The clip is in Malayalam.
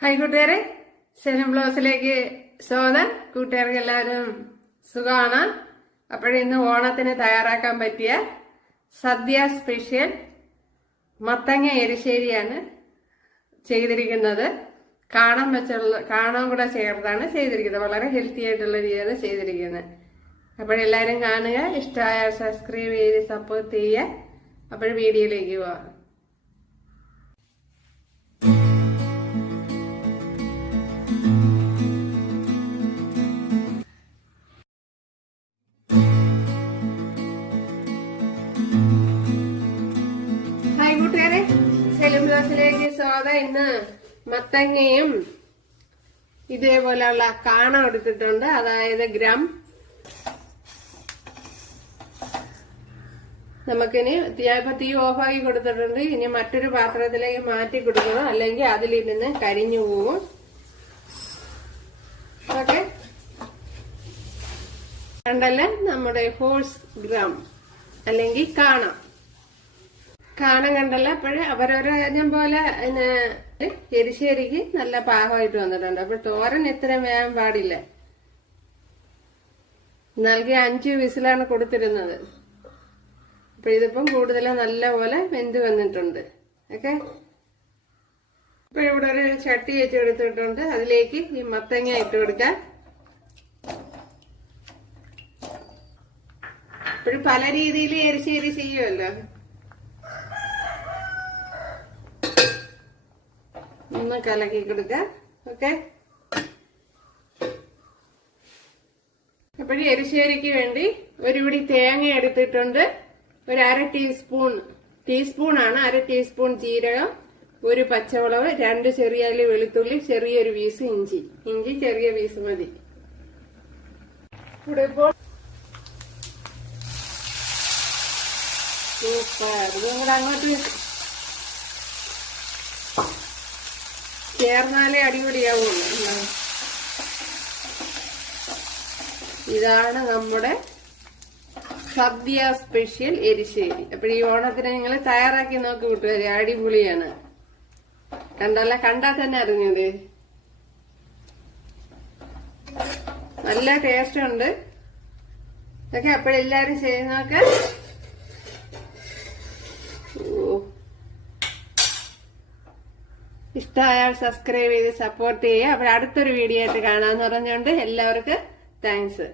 ഹായ് കൂട്ടുകാരെ, സെലം ബ്ലോസിലേക്ക് സ്വാഗതം. കൂട്ടുകാർക്ക് എല്ലാവരും സുഖമാണ്. അപ്പോഴിന്ന് ഓണത്തിന് തയ്യാറാക്കാൻ പറ്റിയ സദ്യ സ്പെഷ്യൽ മത്തങ്ങ എരിശ്ശേരിയാണ് ചെയ്തിരിക്കുന്നത്. കാണം കൂടെ ചേർത്താണ് ചെയ്തിരിക്കുന്നത്. വളരെ ഹെൽത്തി ആയിട്ടുള്ള രീതിയാണ് ചെയ്തിരിക്കുന്നത്. അപ്പോഴെല്ലാവരും കാണുക, ഇഷ്ടമായ സബ്സ്ക്രൈബ് ചെയ്ത് സപ്പോർട്ട് ചെയ്യുക. അപ്പോൾ വീഡിയോയിലേക്ക് പോവാം. ഹായ് കൂട്ടുകാരെ, സെലിം ബ്ലോസിലേക്ക് സ്വാഗതം. ഇന്ന് മത്തങ്ങയും ഇതേപോലെയുള്ള കാണം എടുത്തിട്ടുണ്ട്, അതായത് ഗ്രാം. നമുക്കിനി ഇപ്പൊ തീ ഓഫാക്കി കൊടുത്തിട്ടുണ്ട്. ഇനി മറ്റൊരു പാത്രത്തിലേക്ക് മാറ്റി കൊടുക്കണം, അല്ലെങ്കിൽ അതിലിരുന്ന് കരിഞ്ഞു പോവും. ഓക്കെ, കണ്ടല്ലേ നമ്മുടെ ഹോൾസ് ഗ്രാം അല്ലെങ്കിൽ കാണം കണ്ടല്ല. അപ്പോഴേ അവരോരോ കാര്യം പോലെ എരിശ്ശേരിക്ക് നല്ല പാകമായിട്ട് വന്നിട്ടുണ്ട്. അപ്പൊ തോരൻ ഇത്രയും വേകാൻ പാടില്ല. നൽകി 5 വിസിലാണ് കൊടുത്തിരുന്നത്. അപ്പൊ ഇതിപ്പം കൂടുതൽ നല്ല പോലെ വെന്ത് വന്നിട്ടുണ്ട്. ഓക്കെ, ഇപ്പൊ ഇവിടെ ഒരു ചട്ടി വെച്ച് എടുത്തിട്ടുണ്ട്. അതിലേക്ക് ഈ മത്തങ്ങ ഇട്ട് കൊടുക്കാം. ഇപ്പോഴും പല രീതിയിൽ എരിശ്ശേരി ചെയ്യുമല്ലോ. ഒന്ന് കലക്കി കൊടുക്കാം. ഓക്കെ, അപ്പോഴും എരിശ്ശേരിക്ക് വേണ്ടി ഒരു പിടി തേങ്ങ എടുത്തിട്ടുണ്ട്. ഒരു ടീസ്പൂണാണ്. 1/2 ടീസ്പൂൺ ജീരകം, 1 പച്ചമുളക്, 2 ചെറിയ അല്ലി വെളുത്തുള്ളി, ചെറിയൊരു പീസ് ഇഞ്ചി ചെറിയ പീസ് മതി. ഇവിടെ ഇപ്പോൾ ഇതും കൂടെ അങ്ങോട്ട് ചേർന്നാലേ അടിപൊളിയാവുള്ളൂ. ഇതാണ് നമ്മുടെ സദ്യ സ്പെഷ്യൽ എരിശ്ശേരി. അപ്പോൾ ഈ ഓണത്തിന് നിങ്ങൾ തയ്യാറാക്കി നോക്കി കൂട്ടുകാരെ, അടിപൊളിയാണ്. കണ്ടാൽ തന്നെ അറിഞ്ഞത് നല്ല ടേസ്റ്റ് ഉണ്ട്. ഓക്കെ, അപ്പോഴെല്ലാരും ചെയ്ത് നോക്ക. ഇഷ്ടമായാൽ സബ്സ്ക്രൈബ് ചെയ്ത് സപ്പോർട്ട് ചെയ്യുക. അപ്പോൾ അടുത്തൊരു വീഡിയോ ആയിട്ട് കാണാന്ന് പറഞ്ഞുകൊണ്ട് എല്ലാവർക്കും താങ്ക്സ്.